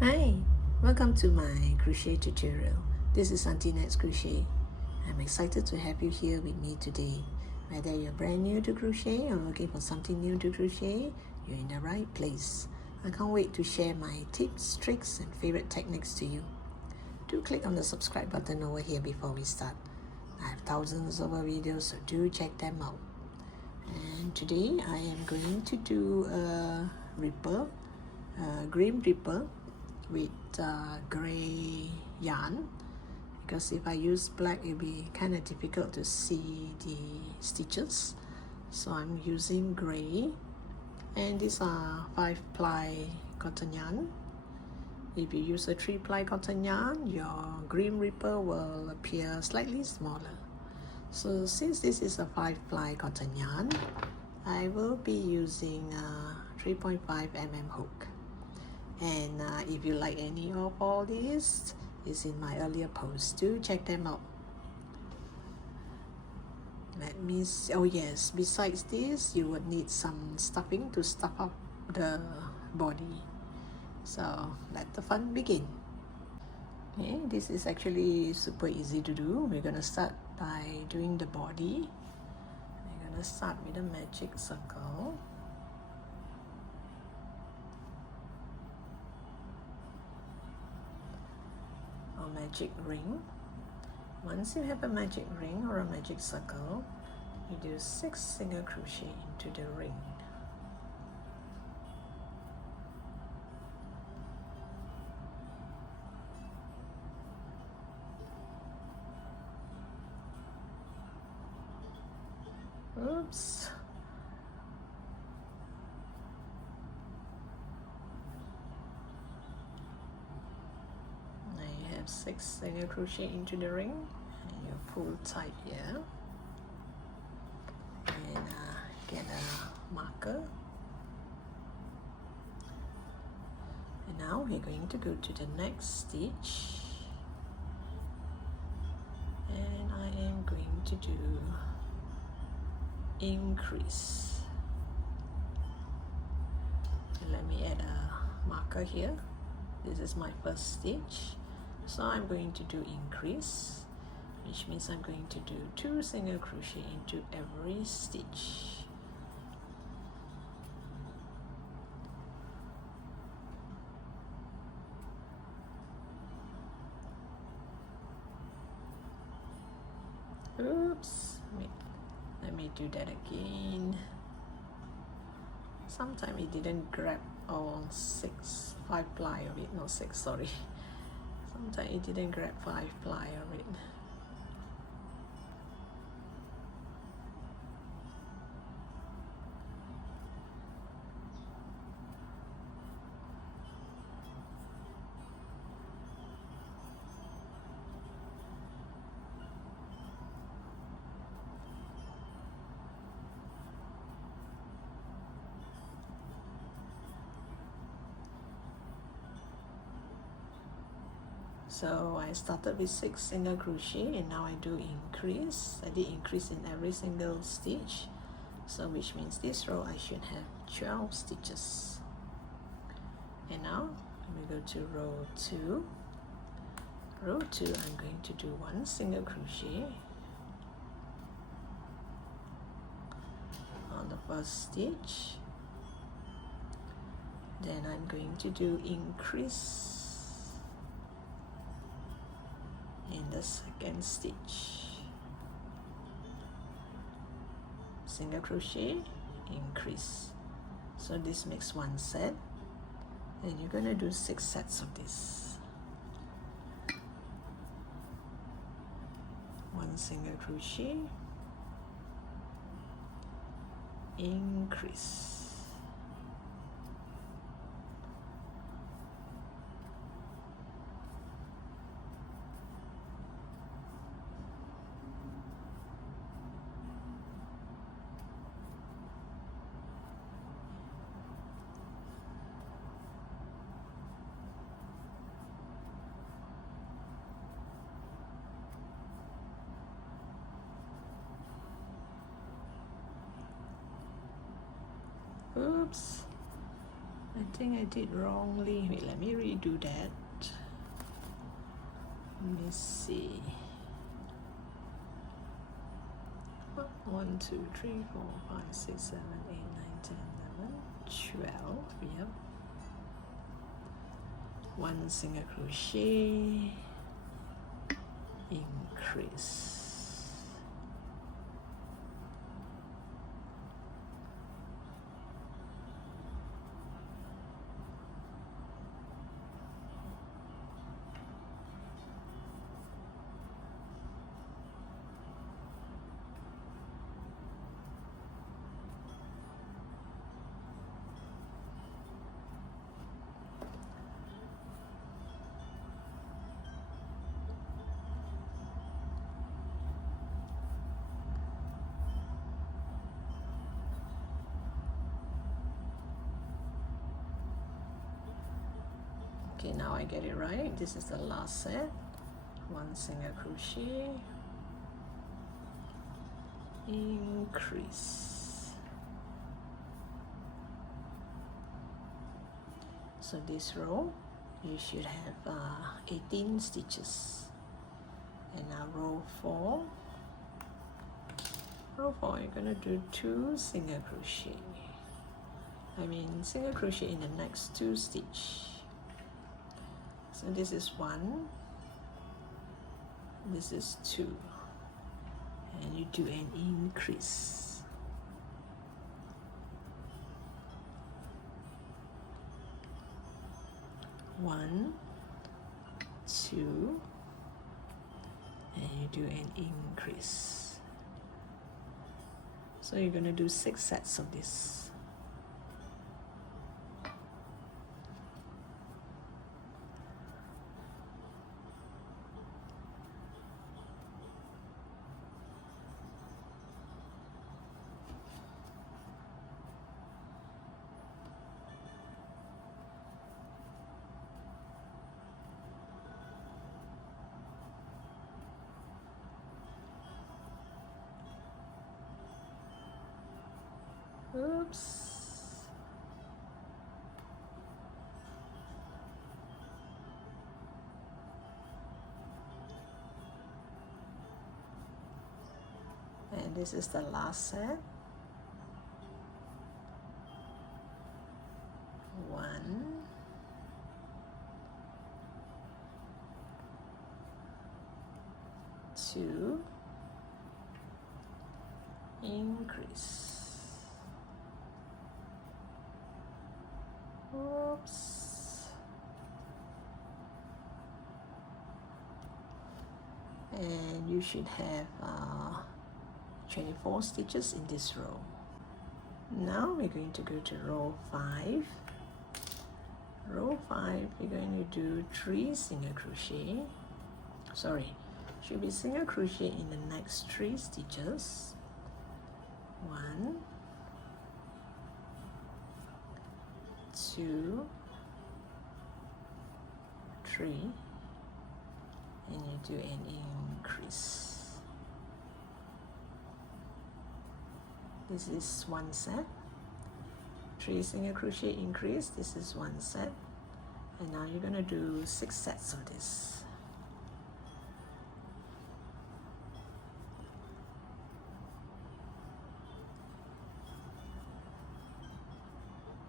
Hi, welcome to my crochet tutorial. This is Auntie Nat's Crochet. I'm excited to have you here with me today. Whether you're brand new to crochet or looking for something new to crochet, you're in the right place. I can't wait to share my tips, tricks, and favorite techniques to you. Do click on the subscribe button over here before we start. I have thousands of videos, so do check them out. And today I am going to do a ripper, a grim ripper with gray yarn, because if I use black it'll be kind of difficult to see the stitches, so I'm using gray, and these are 5-ply cotton yarn. If you use a 3-ply cotton yarn, your grim ripper will appear slightly smaller. So since this is a 5-ply cotton yarn, I will be using a 3.5 mm hook. And if you like any of all these, it's in my earlier posts. Do check them out. Let me see. Oh yes, besides this, you would need some stuffing to stuff up the body. So let the fun begin. Okay, this is actually super easy to do. We're gonna start by doing the body. We're gonna start with a magic circle. Magic ring. Once you have a magic ring or a magic circle, you do 6 single crochet into the ring. Oops. Now you have 6 single crochet into the ring, and you pull tight here, and get a marker. And now we're going to go to the next stitch, and I am going to do increase. And let me add a marker here. This is my first stitch, so I'm going to do increase, which means I'm going to do 2 single crochet into every stitch. Oops, let me do that again. Sometimes it didn't grab all 5-ply of it, not 6, sorry. Sometimes it didn't grab 5-ply of it. So I started with 6 single crochet, and now I do increase. I did increase in every single stitch, so which means this row I should have 12 stitches. And now we go to row 2. Row 2, I'm going to do 1 single crochet on the first stitch. Then I'm going to do increase in the second stitch, single crochet, increase. So this makes 1 set, and you're gonna do 6 sets of this. 1 single crochet, increase. Oops, I think I did wrongly. Wait, let me redo do that. Let me see. 1, 2, 3, 4, 5, 6, 7, 8, 9, 10, 11, 12. Yep. 1 single crochet, increase. Okay, now I get it right. This is the last set. 1 single crochet, increase. So this row you should have 18 stitches, and now row 4 you're gonna do 2 single crochet, single crochet in the next 2 stitch. So this is 1, this is 2, and you do an increase. One, 2, and you do an increase. So you're going to do 6 sets of this. Oops. And this is the last set. 1, 2, increase. Oops. And you should have 24 stitches in this row. Now we're going to go to row 5. Row 5, you're going to do 3 single crochet. Sorry, should be single crochet in the next 3 stitches. 1, 2, 3, and you do an increase. This is 1 set. 3 single crochet increase. This is 1 set, and now you're gonna do 6 sets of this.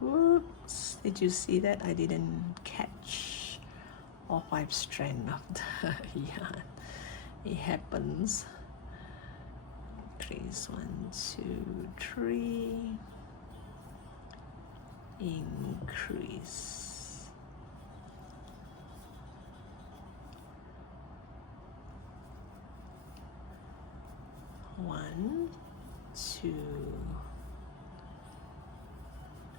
Oops, did you see that? I didn't catch all 5 strands of the yarn. It happens. Increase 1, 2, 3. Increase. One, 2,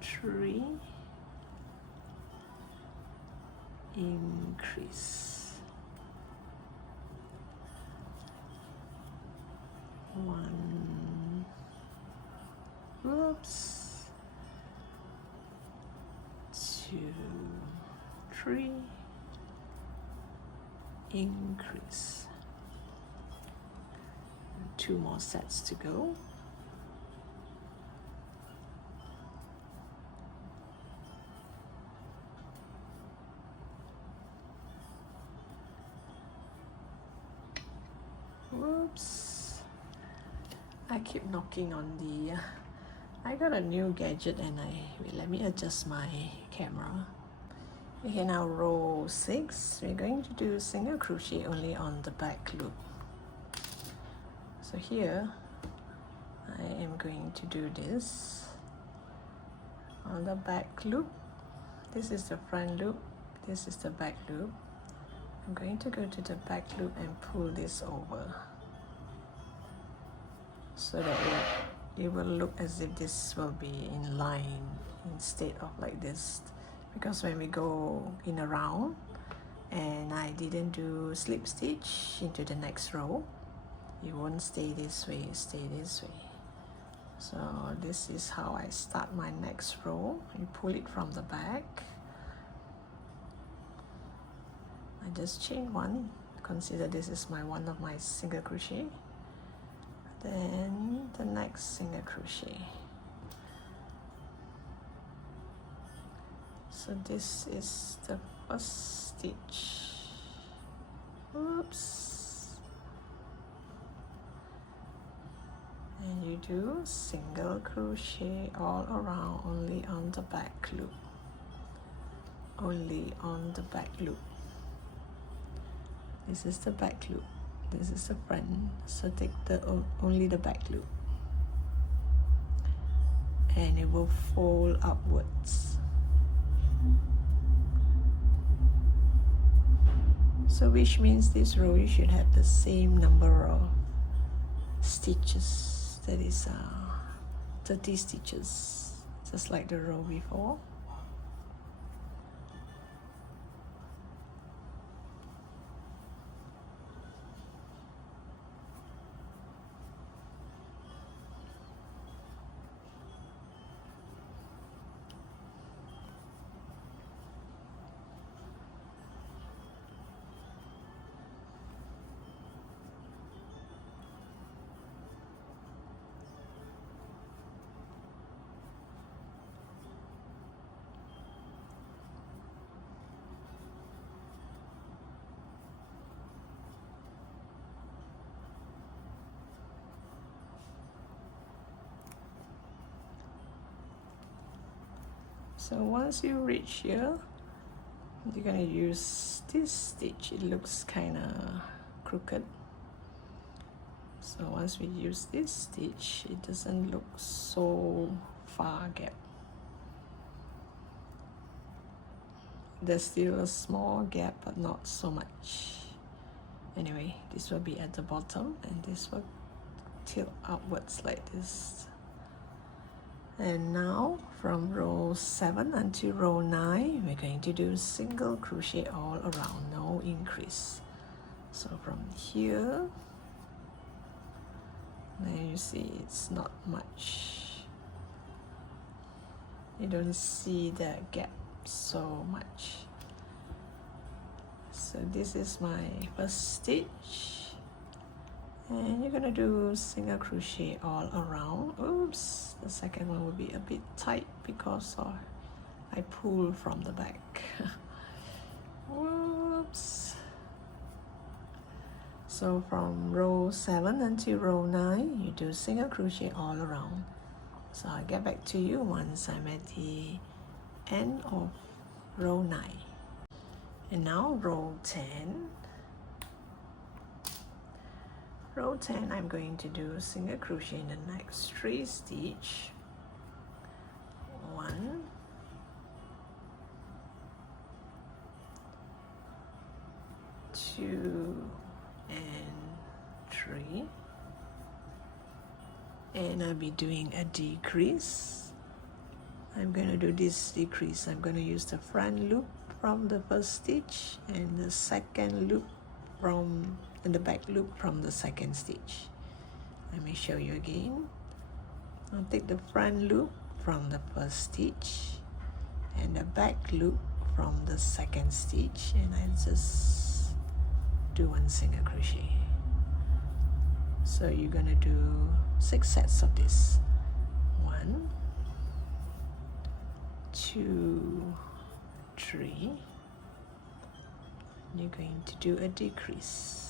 3, increase. 1, oops, 2, 3, increase. 2 more sets to go. Whoops, I keep knocking on the I got a new gadget and wait, let me adjust my camera. Okay, now row 6, we're going to do single crochet only on the back loop. So here I am going to do this on the back loop. This is the front loop, this is the back loop. I'm going to go to the back loop and pull this over so that it will look as if this will be in line instead of like this, because when we go in a round and I didn't do slip stitch into the next row, it won't stay this way, stay this way. So this is how I start my next row. You pull it from the back. I just chain one, consider this is one of my single crochet, then the next single crochet. So this is the first stitch. Oops. And you do single crochet all around, only on the back loop, only on the back loop. This is the back loop, this is the front, so take only the back loop and it will fold upwards. So which means this row you should have the same number of stitches, that is 30 stitches, just like the row before. So once you reach here, you're gonna use this stitch. It looks kind of crooked. So once we use this stitch, it doesn't look so far gap. There's still a small gap, but not so much. Anyway, this will be at the bottom and this will tilt upwards like this. And now from row 7 until row 9, we're going to do single crochet all around, no increase. So from here, now you see it's not much. You don't see the gap so much. So this is my first stitch. And you're gonna do single crochet all around. Oops, the second one will be a bit tight because I pull from the back. Whoops. So from row 7 until row 9, you do single crochet all around. So I'll get back to you once I'm at the end of row 9. And now row 10. Row 10, I'm going to do single crochet in the next 3 stitch. 1, 2, and 3. And I'll be doing a decrease. I'm going to do this decrease. I'm going to use the front loop from the first stitch and the second loop from and the back loop from the second stitch. Let me show you again. I'll take the front loop from the first stitch and the back loop from the second stitch, and I just do 1 single crochet. So you're gonna do 6 sets of this. 1, 2, 3. You're going to do a decrease.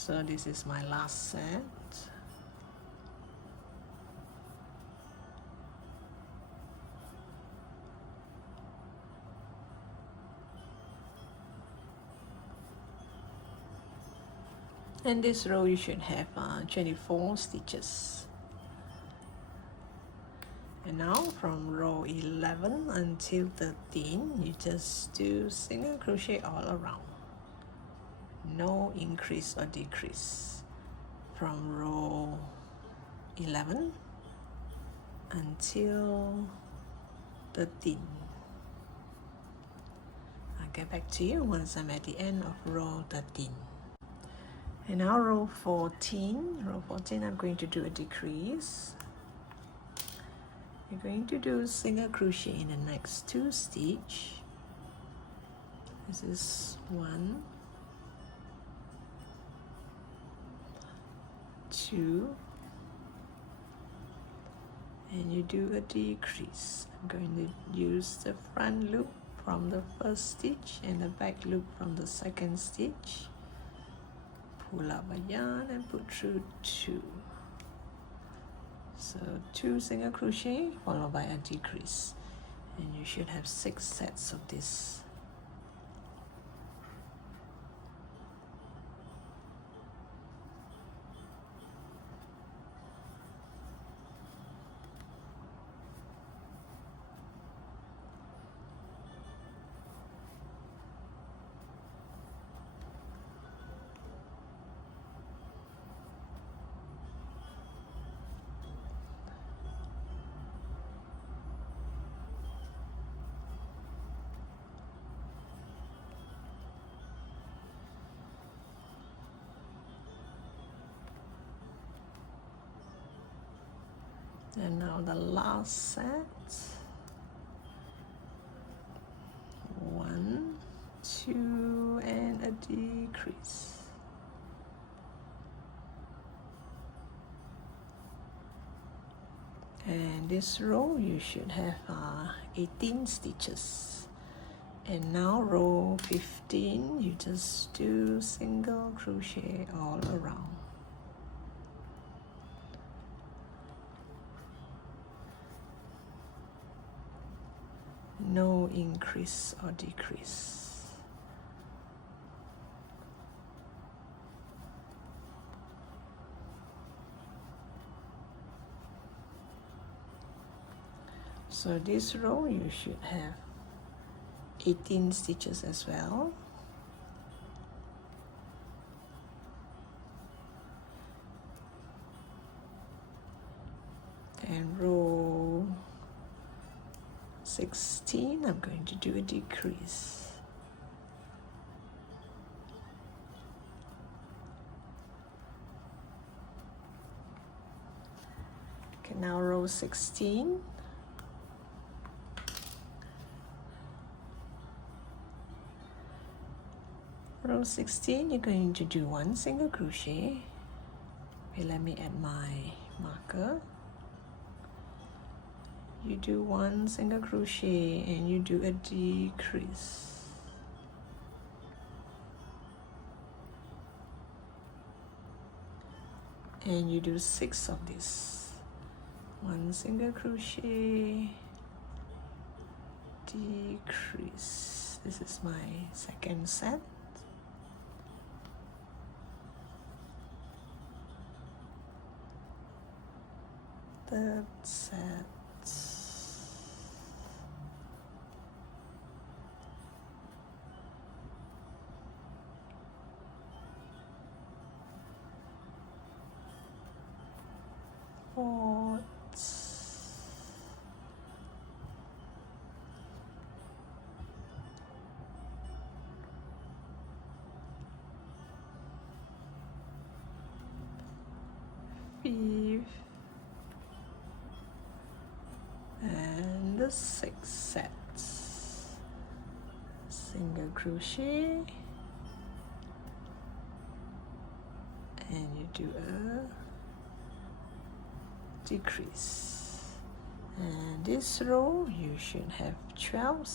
So this is my last set. And this row you should have 24 stitches. And now from row 11 until 13, you just do single crochet all around. No increase or decrease. From row 11 until 13. I'll get back to you once I'm at the end of row 13. And now row 14. Row 14, I'm going to do a decrease. You're going to do single crochet in the next 2 stitches. This is 1, 2, and you do a decrease. I'm going to use the front loop from the first stitch and the back loop from the second stitch. Pull up a yarn and put through 2. So 2 single crochet followed by a decrease, and you should have 6 sets of this. And now the last set. 1, 2, and a decrease. And this row you should have 18 stitches. And now row 15, you just do single crochet all around. No increase or decrease. So this row you should have 18 stitches as well. And row 16, I'm going to do a decrease. Okay, now row 16. Row 16, you're going to do 1 single crochet. Okay, let me add my marker. You do 1 single crochet and you do a decrease. And you do 6 of this. 1 single crochet, decrease. This is my second set. Third set. Fourth. Fifth. And the 6th set. Single crochet and you do a decrease. And this row you should have 12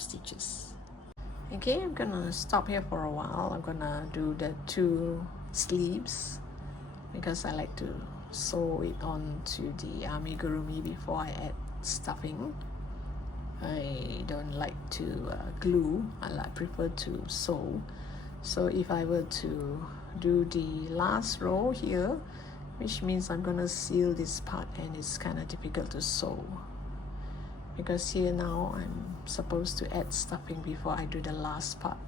stitches. Okay, I'm gonna stop here for a while. I'm gonna do the 2 sleeves because I like to sew it onto the amigurumi before I add stuffing. I don't like to glue. I prefer to sew. So if I were to do the last row here, which means I'm gonna seal this part, and it's kind of difficult to sew because here now I'm supposed to add stuffing before I do the last part.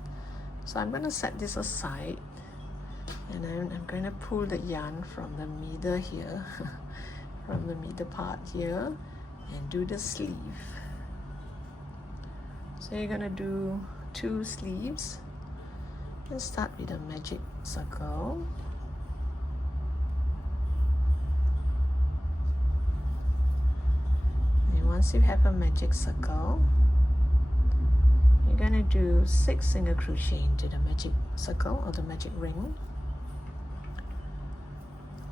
So I'm gonna set this aside, and then I'm going to pull the yarn from the middle here from the middle part here, and do the sleeve. So you're gonna do 2 sleeves, and start with a magic circle. And once you have a magic circle, you're gonna do 6 single crochet into the magic circle or the magic ring.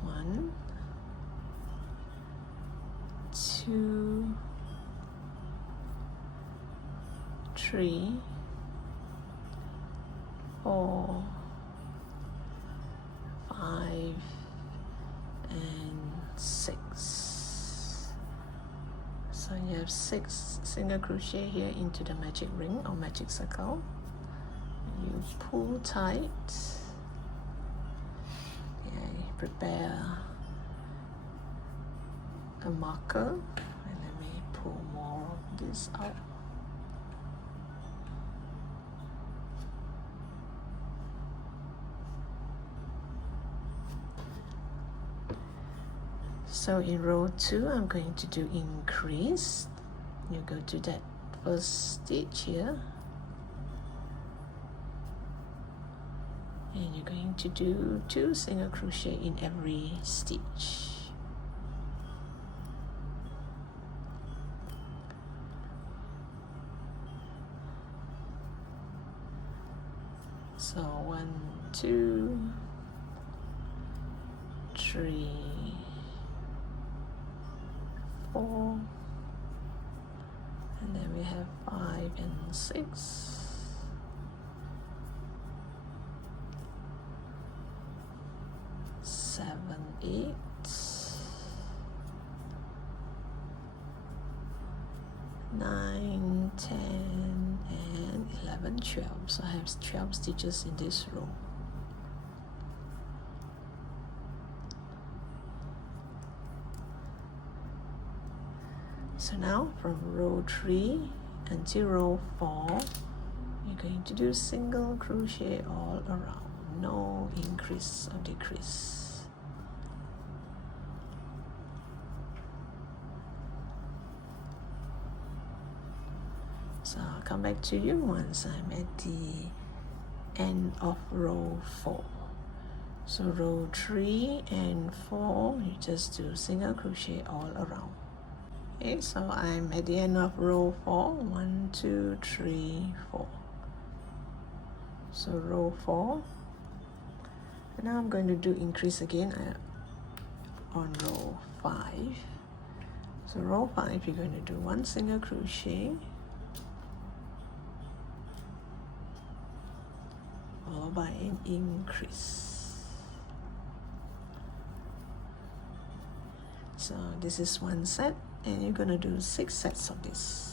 1, 2, 3, 4, 5, and 6. So you have 6 single crochet here into the magic ring or magic circle. You pull tight. Prepare a marker, and let me pull more of this out. So in row 2, I'm going to do increase. You go to that first stitch here, and you're going to do 2 single crochet in every stitch. So 1, 2, 3, 4, and then we have 5 and 6. 7, 8, 9, 10, and 11, 12. So I have 12 stitches in this row. So now from row 3 until row 4, you're going to do single crochet all around, no increase or decrease. So I'll come back to you once I'm at the end of row 4. So row 3 and 4, you just do single crochet all around. Okay, so I'm at the end of row 4. 1, 2, 3, 4. So row 4. And now I'm going to do increase again on row 5. So row 5, you're going to do 1 single crochet, followed by an increase. So this is 1 set, and you're going to do 6 sets of this.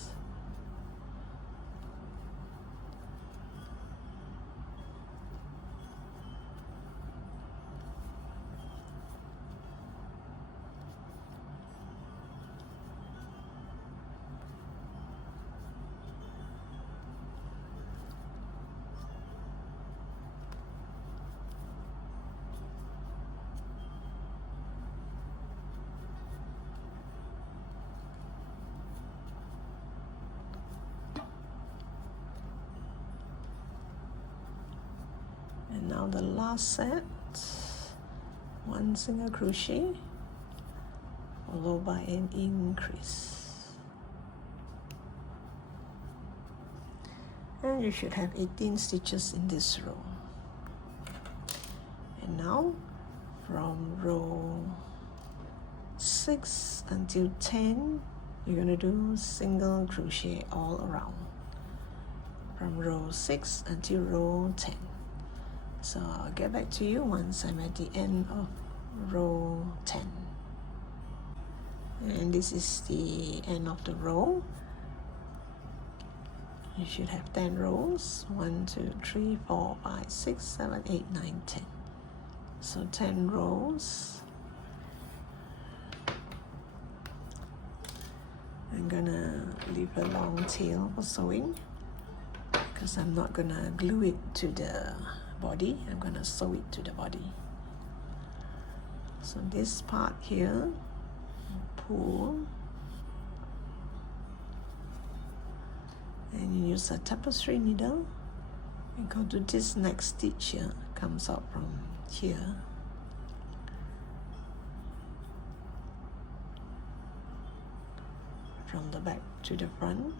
And now the last set, 1 single crochet, followed by an increase. And you should have 18 stitches in this row. And now from row 6 until 10, you're going to do single crochet all around. From row 6 until row 10. So I'll get back to you once I'm at the end of row 10. And this is the end of the row. You should have 10 rows. 1, 2, 3, 4, 5, 6, 7, 8, 9, 10. So 10 rows. I'm gonna leave a long tail for sewing because I'm not gonna glue it to the body. I'm gonna sew it to the body. So this part here, pull, and you use a tapestry needle and go to this next stitch here, comes out from here. From the back to the front.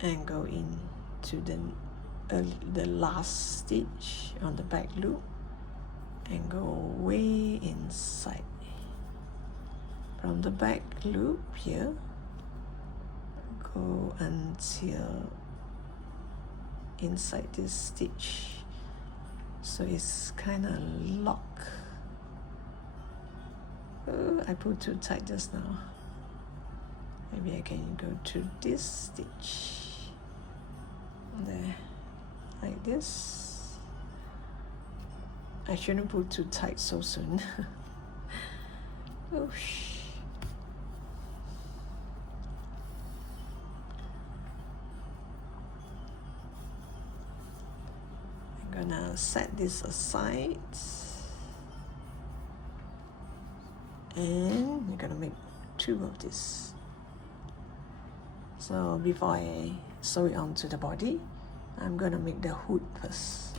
And go into the last stitch on the back loop and go way inside. From the back loop here, go until inside this stitch. So it's kind of locked. Oh, I put too tight just now. Maybe I can go to this stitch. There, like this. I shouldn't put too tight so soon. Oosh. I'm gonna set this aside. And we're gonna make 2 of this. So before I sew it onto the body, I'm gonna make the hood first.